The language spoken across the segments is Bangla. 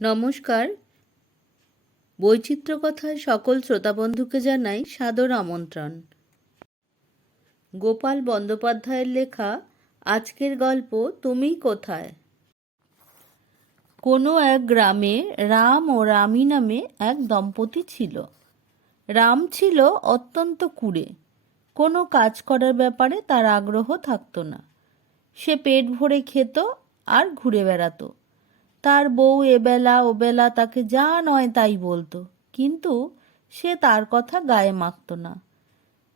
নমস্কার। বৈচিত্র্য কথায় সকল শ্রোতাবন্ধুকে জানাই সাদর আমন্ত্রণ। গোপাল বন্দ্যোপাধ্যায়ের লেখা আজকের গল্প তুমি কোথায়। কোনো এক গ্রামে রাম ও রামী নামে এক দম্পতি ছিল। রাম ছিল অত্যন্ত কুঁড়ে, কোনো কাজ করার ব্যাপারে তার আগ্রহ থাকতো না। সে পেট ভরে খেত আর ঘুরে বেড়াতো। তার বউ এবেলা ওবেলা তাকে যা নয় তাই বলতো, কিন্তু সে তার কথা গায়ে মাখত না।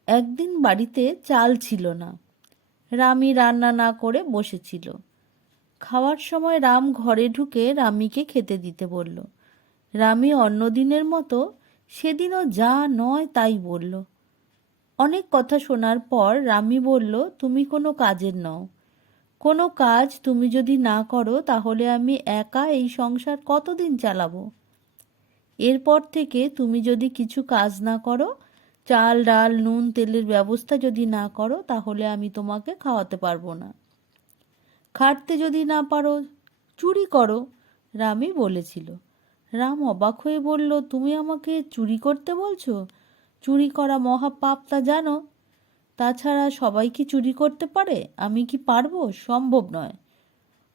একদিন বাড়িতে চাল ছিল না। রামী রান্না না করে বসেছিল। খাওয়ার সময় রাম ঘরে ঢুকে রামীকে খেতে দিতে বলল। রামী অন্যদিনের মতো সেদিনও যা নয় তাই বলল। অনেক কথা শোনার পর রামী বলল, তুমি কোনো কাজের নও। কোনো কাজ তুমি যদি না করো তাহলে আমি একা এই সংসার কতদিন চালাবো। এরপর থেকে তুমি যদি কিছু কাজ না করো, চাল ডাল নুন তেলের ব্যবস্থা যদি না করো, তাহলে আমি তোমাকে খাওয়াতে পারবো না। খাটতে যদি না পারো, চুরি করো, রামী বলেছিল। রাম অবাক হয়ে বলল, তুমি আমাকে চুরি করতে বলছো? চুরি করা মহাপাপ, তা জানো। তাছাড়া সবাই কি চুরি করতে পারে? আমি কি পারবো? সম্ভব নয়।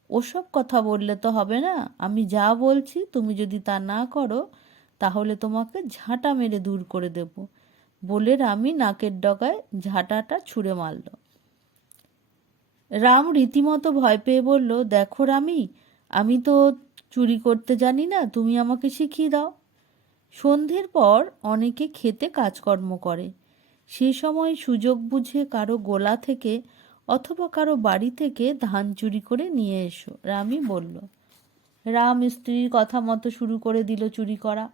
ওসব কথা বললে তো হবে না। আমি যা বলছি তুমি যদি তা না করো, তাহলে তোমাকে ঝাঁটা মেরে দূর করে দেব। বলে রামী নাকের ডগায় ঝাঁটাটা ছুঁড়ে মারল। রাম রীতিমতো ভয় পেয়ে বলল, দেখো রামী, আমি তো চুরি করতে জানি না, তুমি আমাকে শিখিয়ে দাও। সন্ধ্যের পর অনেকে খেতে কাজকর্ম করে। সে সময় সুযোগ বুঝে কারো গোলা থেকে অথবা কারো বাড়ি থেকে ধান চুরি করে নিয়ে এসো, রামী বলল। রাম স্ত্রীর কথা মতো শুরু করে দিল চুরি করা।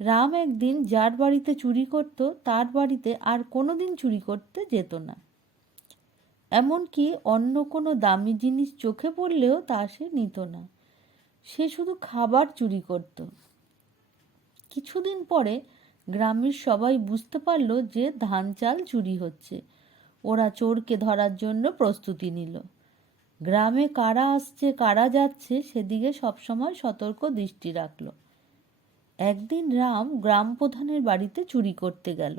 রাম একদিন যার বাড়িতে চুরি করত তার বাড়িতে আর কোনোদিন চুরি করতে যেত না। এমনকি অন্য কোনো দামি জিনিস চোখে পড়লেও তা সে নিত না। সে শুধু খাবার চুরি করত। কিছুদিন পরে গ্রামের সবাই বুঝতে পারল যে ধান চাল চুরি হচ্ছে। ওরা চোরকে ধরার জন্য প্রস্তুতি নিল। গ্রামে কারা আসছে কারা যাচ্ছে সেদিকে সবসময় সতর্ক দৃষ্টি রাখল। একদিন রাম গ্রাম প্রধানের বাড়িতে চুরি করতে গেল।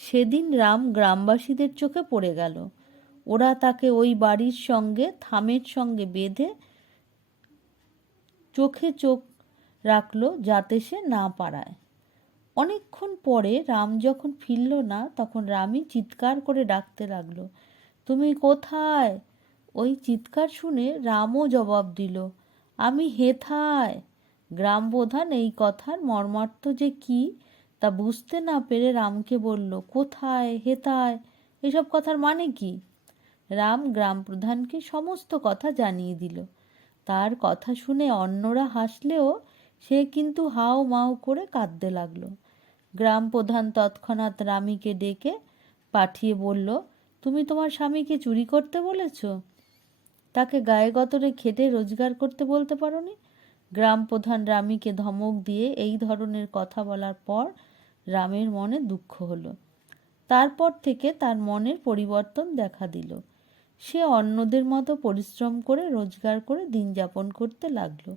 সেদিন রাম গ্রামবাসীদের চোখে পড়ে গেল। ওরা তাকে ওই বাড়ির সঙ্গে থামের সঙ্গে বেঁধে চোখে চোখ রাখল যাতে সে না পালায়। অনেকক্ষণ পরে রাম যখন ফিরল না, তখন রামী চিৎকার করে ডাকতে লাগলো, তুমি কোথায়? ওই চিৎকার শুনে রামও জবাব দিল, আমি হেথায়। গ্রাম প্রধান এই কথার মর্মার্থ যে কি তা বুঝতে না পেরে রামকে বলল, কোথায় হেথায় এসব কথার মানে কি? রাম গ্রাম প্রধানকে সমস্ত কথা জানিয়ে দিল। তার কথা শুনে অন্যরা হাসলেও সে কিন্তু হাউ মাউ করে কাঁদতে লাগলো। গ্রাম প্রধান তৎক্ষণাৎ রামীকে ডেকে পাঠিয়ে বলল, তুমি তোমার স্বামীকে চুরি করতে বলেছ? তাকে গায়ে গতরে খেটে রোজগার করতে বলতে পারোনি? গ্রাম প্রধান রামীকে ধমক দিয়ে এই ধরনের কথা বলার পর রামের মনে দুঃখ হলো। তারপর থেকে তার মনের পরিবর্তন দেখা দিল। সে অন্যদের মতো পরিশ্রম করে রোজগার করে দিন যাপন করতে লাগলো।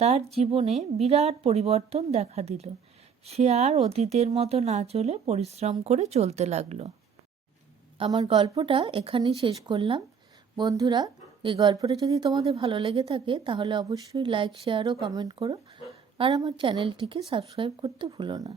তার জীবনে বিরাট পরিবর্তন দেখা দিল। সে আর অতীতের মতো না চলে পরিশ্রম করে চলতে লাগলো। আমার গল্পটা এখানেই শেষ করলাম। বন্ধুরা, এই গল্পটা যদি তোমাদের ভালো লেগে থাকে তাহলে অবশ্যই লাইক শেয়ার ও কমেন্ট করো, আর আমার চ্যানেলটিকে সাবস্ক্রাইব করতে ভুলো না।